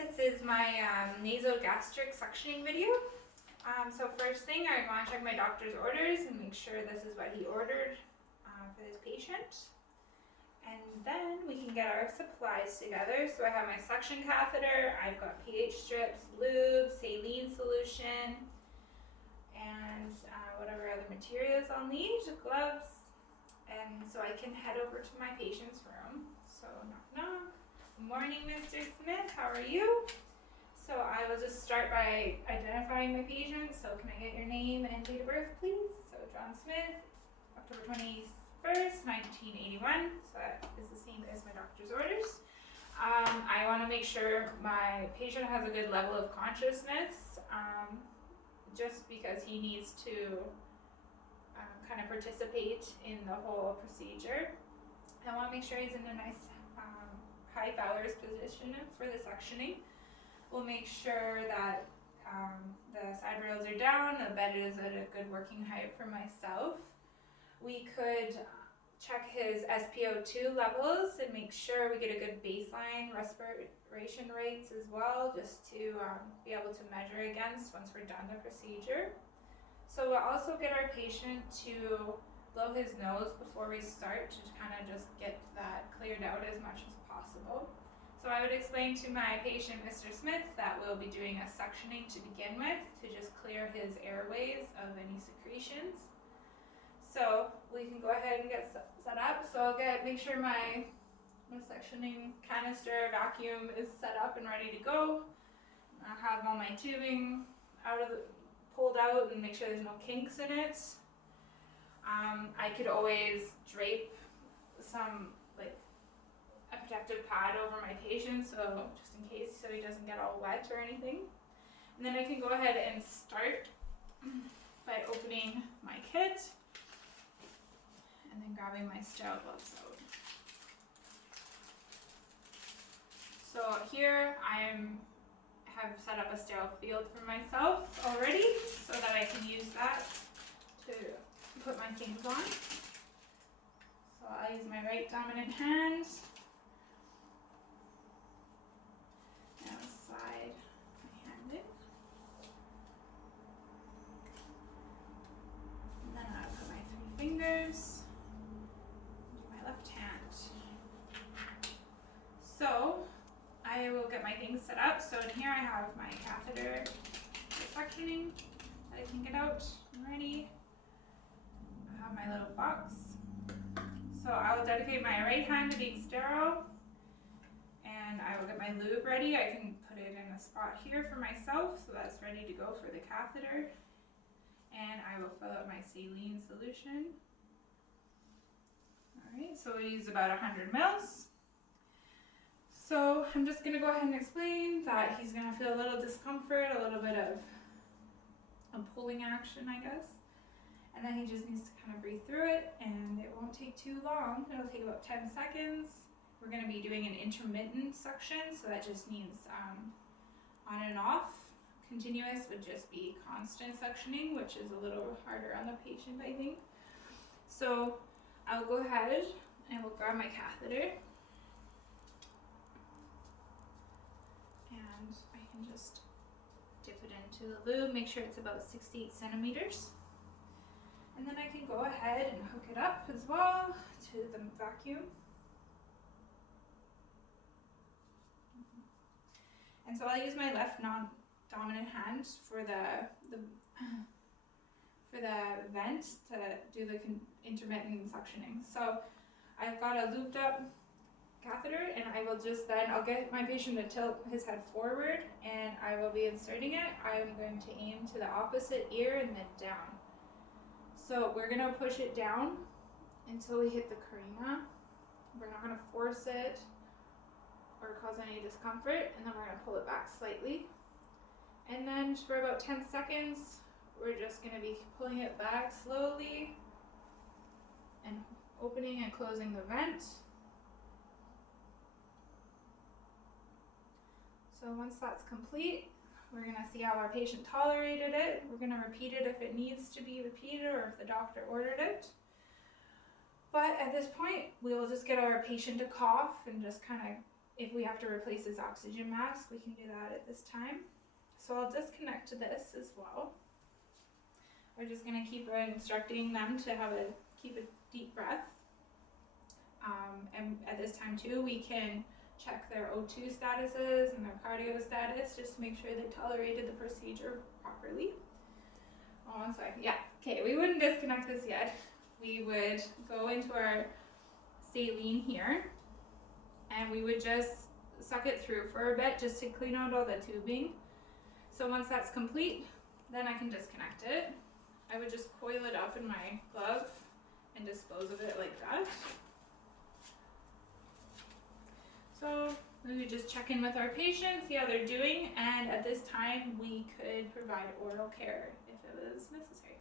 This is my nasogastric suctioning video. So first thing, I want to check my doctor's orders and make sure this is what he ordered for this patient. And then we can get our supplies together. So I have my suction catheter, I've got pH strips, lube, saline solution, and whatever other materials I'll need, gloves. And so I can head over to my patient's room. So knock knock. Good morning, Mr. Smith, how are you? So I will just start by identifying my patient. So can I get your name and date of birth, please? So John Smith, October 21st, 1981. So that is the same as my doctor's orders. I want to make sure my patient has a good level of consciousness, just because he needs to kind of participate in the whole procedure. I want to make sure he's in a nice high Fowler's position for the suctioning. We'll make sure that the side rails are down, the bed is at a good working height for myself. We could check his SpO2 levels and make sure we get a good baseline respiration rates as well, just to be able to measure against once we're done the procedure. So we'll also get our patient to blow his nose before we start to kind of just get that cleared out as much as possible. So I would explain to my patient, Mr. Smith, that we'll be doing a suctioning to begin with to just clear his airways of any secretions. So we can go ahead and get set up. So I'll make sure my suctioning canister vacuum is set up and ready to go. I'll have all my tubing pulled out and make sure there's no kinks in it. I could always drape a protective pad over my patient, so just in case so he doesn't get all wet or anything. And then I can go ahead and start by opening my kit and then grabbing my sterile gloves out. So here I have set up a sterile field for myself already so that I can use that to put my things on. So I'll use my right dominant hand. Now slide my hand in. And then I'll put my 3 fingers into my left hand. So I will get my things set up. So in here I have my catheter for suctioning that I can get out ready. I have my little box. So I will dedicate my right hand to being sterile, and I will get my lube ready. I can put it in a spot here for myself, so that's ready to go for the catheter. And I will fill up my saline solution. Alright, so we use about 100 mils. So I'm just going to go ahead and explain that he's going to feel a little discomfort, a little bit of a pulling action, I guess. And then he just needs to kind of breathe through it, and it won't take too long. It'll take about 10 seconds. We're going to be doing an intermittent suction, so that just means on and off. Continuous would just be constant suctioning, which is a little harder on the patient, I think. So I'll go ahead and we'll grab my catheter. And I can just dip it into the lube, make sure it's about 68 centimeters. And then I can go ahead and hook it up as well to the vacuum. And so I'll use my left non-dominant hand for the vent to do the intermittent suctioning. So I've got a looped up catheter, and I will just I'll get my patient to tilt his head forward, and I will be inserting it. I'm going to aim to the opposite ear and then down. So we're going to push it down until we hit the carina. We're not going to force it or cause any discomfort, and then we're going to pull it back slightly. And then for about 10 seconds, we're just going to be pulling it back slowly and opening and closing the vent. So once that's complete, we're going to see how our patient tolerated it. We're going to repeat it if it needs to be repeated or if the doctor ordered it. But at this point, we will just get our patient to cough and just kind of if we have to replace this oxygen mask, we can do that at this time. So I'll disconnect this as well. We're just gonna keep instructing them to keep a deep breath. And at this time too, we can check their O2 statuses and their cardio status just to make sure they tolerated the procedure properly. Oh, one second. Yeah. Okay, we wouldn't disconnect this yet. We would go into our saline here, and we would just suck it through for a bit just to clean out all the tubing. So once that's complete, then I can disconnect it. I would just coil it up in my glove and dispose of it like that. So we would just check in with our patient, see how they're doing, and at this time we could provide oral care if it was necessary.